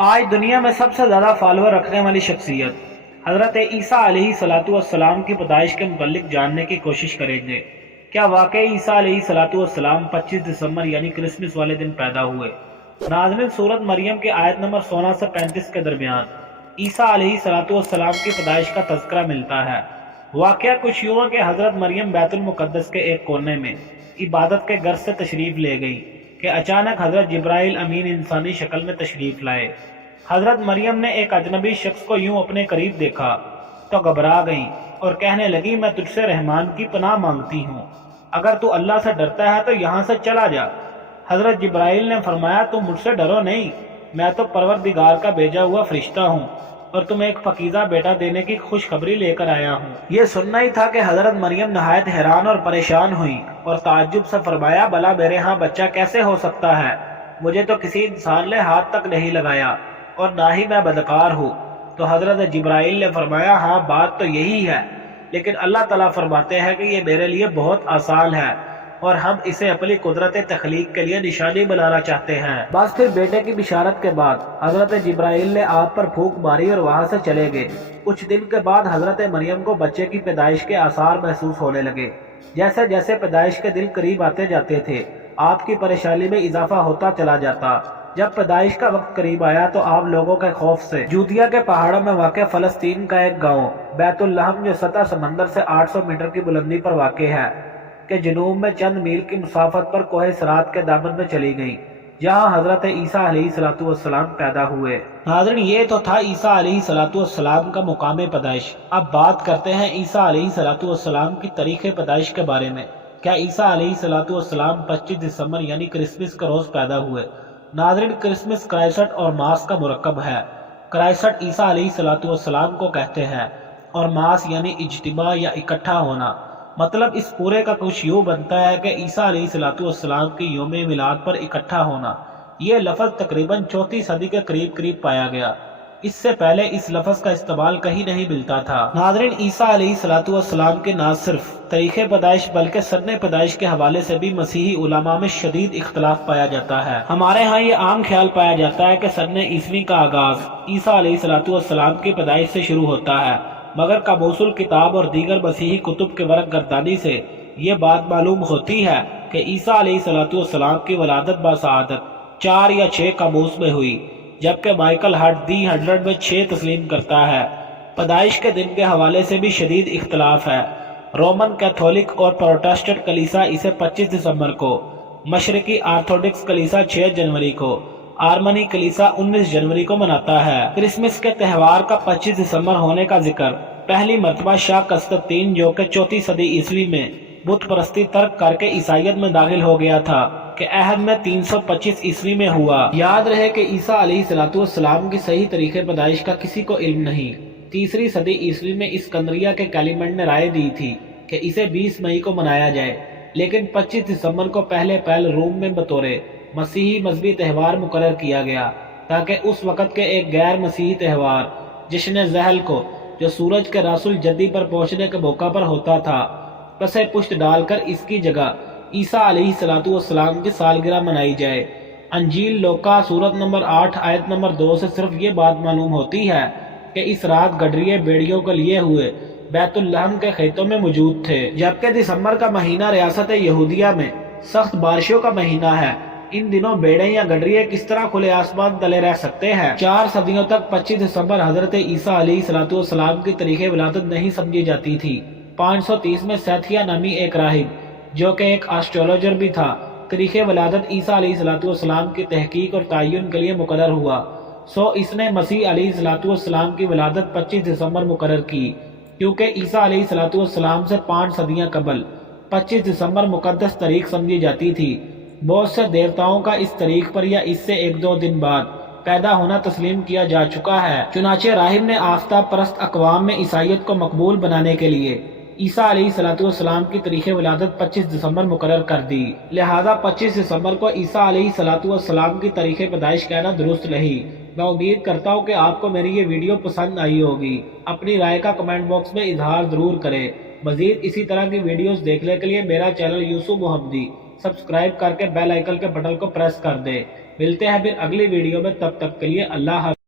آج دنیا میں سب سے زیادہ فالوور رکھنے والی شخصیت حضرت عیسیٰ علیہ السلام کی پیدائش کے متعلق جاننے کی کوشش کریں گے۔ کیا واقعی عیسیٰ علیہ السلام 25 دسمبر یعنی کرسمس والے دن پیدا ہوئے؟ ناظرین، سورت مریم کی آیت نمبر 16 سے 35 کے درمیان عیسیٰ علیہ السلام کی پیدائش کا تذکرہ ملتا ہے۔ واقعہ کچھ یوں ہے کہ حضرت مریم بیت المقدس کے ایک کونے میں عبادت کے غرض سے تشریف لے گئی کہ اچانک حضرت جبرائیل امین انسانی شکل میں تشریف لائے۔ حضرت مریم نے ایک اجنبی شخص کو یوں اپنے قریب دیکھا تو گھبرا گئی اور کہنے لگی، میں تجھ سے رحمان کی پناہ مانگتی ہوں، اگر تو اللہ سے ڈرتا ہے تو یہاں سے چلا جا۔ حضرت جبرائیل نے فرمایا، تم مجھ سے ڈرو نہیں، میں تو پروردگار کا بھیجا ہوا فرشتہ ہوں اور تمہیں ایک پاکیزہ بیٹا دینے کی خوشخبری لے کر آیا ہوں۔ یہ سننا ہی تھا کہ حضرت مریم نہایت حیران اور پریشان ہوئی اور تعجب سے فرمایا، بھلا میرے ہاں بچہ کیسے ہو سکتا ہے؟ مجھے تو کسی انسان نے ہاتھ تک نہیں لگایا اور نہ ہی میں بدکار ہوں۔ تو حضرت جبرائیل نے فرمایا، ہاں بات تو یہی ہے، لیکن اللہ تعالیٰ فرماتے ہیں کہ یہ میرے لیے بہت آسان ہے اور ہم اسے اپنی قدرت تخلیق کے لیے نشانی بنانا چاہتے ہیں۔ بس پھر بیٹے کی بشارت کے بعد حضرت جبرائیل نے آپ پر پھونک ماری اور وہاں سے چلے گئے۔ کچھ دن کے بعد حضرت مریم کو بچے کی پیدائش کے آثار محسوس ہونے لگے۔ جیسے جیسے پیدائش کے دن قریب آتے جاتے تھے، آپ کی پریشانی میں اضافہ ہوتا چلا جاتا۔ جب پیدائش کا وقت قریب آیا تو آپ لوگوں کے خوف سے جودیا کے پہاڑوں میں واقع فلسطین کا ایک گاؤں بیت اللحم، جو سطح سمندر سے 800 میٹر کی بلندی پر واقع ہے، کہ جنوب میں چند میل کی مسافت پر کوہ صراط کے دامن میں چلی گئی، جہاں حضرت عیسیٰ علیہ السلام پیدا ہوئے۔ ناظرین، یہ تو تھا عیسیٰ علیہ السلام کا مقام پیدائش۔ اب بات کرتے ہیں عیسیٰ علیہ السلام کی تاریخ پیدائش کے بارے میں۔ کیا عیسیٰ علیہ السلام 25 دسمبر یعنی کرسمس کے روز پیدا ہوئے؟ ناظرین، کرسمس کرائسٹ اور ماس کا مرکب ہے۔ کرائسٹ عیسیٰ علیہ السلام کو کہتے ہیں اور ماس یعنی اجتماع یا اکٹھا ہونا۔ مطلب اس پورے کا کچھ یوں بنتا ہے کہ عیسیٰ علیہ السلام کی یوم میلاد پر اکٹھا ہونا۔ یہ لفظ تقریباً 4 صدی کے قریب پایا گیا۔ اس سے پہلے اس لفظ کا استعمال کہیں نہیں ملتا تھا۔ ناظرین، عیسیٰ علیہ السلام کے نہ صرف تاریخ پیدائش بلکہ سن پیدائش کے حوالے سے بھی مسیحی علماء میں شدید اختلاف پایا جاتا ہے۔ ہمارے ہاں یہ عام خیال پایا جاتا ہے کہ سن عیسوی کا آغاز عیسیٰ علیہ السلام کی پیدائش سے شروع ہوتا ہے، مگر قاموس الکتاب اور دیگر مسیحی کتب کے ورق گردانی سے یہ بات معلوم ہوتی ہے کہ عیسیٰ علیہ السلام کی ولادت بسعادت 4 یا 6 قاموس میں ہوئی، جبکہ مائیکل ہارٹ دی 100 میں 6 تسلیم کرتا ہے۔ پیدائش کے دن کے حوالے سے بھی شدید اختلاف ہے۔ رومن کیتھولک اور پروٹسٹنٹ کلیسا اسے 25 دسمبر کو، مشرقی آرتھوڈکس کلیسا 6 جنوری کو، آرمنی کلیسا 19 جنوری کو مناتا ہے۔ کرسمس کے تہوار کا 25 دسمبر ہونے کا ذکر پہلی مرتبہ شاہ قسطنطین، جو کہ 4 صدی عیسوی میں بت پرستی ترک کر کے عیسائیت میں داخل ہو گیا تھا، کہ عہد میں 325 عیسوی میں ہوا۔ یاد رہے کہ عیسیٰ علیہ السلام کی صحیح طریق پیدائش کا کسی کو علم نہیں۔ 3 صدی عیسوی میں اسکندریہ کے کیلیمنٹ نے رائے دی تھی کہ اسے 20 مئی کو منایا جائے، لیکن 25 دسمبر کو پہلے روم میں بطور مسیحی مذہبی تہوار مقرر کیا گیا، تاکہ اس وقت کے ایک غیر مسیحی تہوار جشن ذہل کو، جو سورج کے راس الجدی پر پہنچنے کے موقع پر ہوتا تھا، پسے پشت ڈال کر اس کی جگہ عیسیٰ علیہ السلام کی سالگرہ منائی جائے۔ انجیل لوکا سورت نمبر 8 آیت نمبر 2 سے صرف یہ بات معلوم ہوتی ہے کہ اس رات گڈریے بیڑیوں کو لیے ہوئے بیت اللحم کے خیموں میں موجود تھے، جبکہ دسمبر کا مہینہ ریاست یہودیہ میں سخت بارشوں کا مہینہ ہے۔ ان دنوں بیڑے یا گڈریے کس طرح کھلے آسمان تلے رہ سکتے ہیں؟ 4 صدیوں تک 25 دسمبر حضرت عیسیٰ علیہ السلام کی تاریخ ولادت نہیں سمجھی جاتی تھی۔ 530 میں سیتھیا نامی ایک راہب، جو کہ ایک آسٹرولوجر بھی تھا، تاریخ ولادت عیسیٰ علیہ السلام کی تحقیق اور تعین کے لیے مقرر ہوا۔ اس نے مسیح علیہ السلام کی ولادت 25 دسمبر مقرر کی، کیونکہ عیسیٰ علیہ السلام سے 5 صدیاں قبل 25 دسمبر مقدس تاریخ سمجھی جاتی تھی۔ بہت سے دیوتاؤں کا اس تاریخ پر یا اس سے 1-2 دن بعد پیدا ہونا تسلیم کیا جا چکا ہے۔ چنانچہ راہب نے آفتاب پرست اقوام میں عیسائیت کو مقبول بنانے کے لیے عیسیٰ علیہ السلام کی تاریخ ولادت 25 دسمبر مقرر کر دی۔ لہذا 25 دسمبر کو عیسیٰ علیہ السلام کی تاریخ پیدائش کہنا درست نہیں۔ میں امید کرتا ہوں کہ آپ کو میری یہ ویڈیو پسند آئی ہوگی۔ اپنی رائے کا کمنٹ باکس میں اظہار ضرور کریں۔ مزید اسی طرح کی ویڈیوز دیکھنے کے لیے میرا چینل یوسف محمدی سبسکرائب کر کے بیل آئیکن کے بٹن کو پریس کر دیں۔ ملتے ہیں پھر اگلی ویڈیو میں، تب تک کے لیے اللہ حافظ۔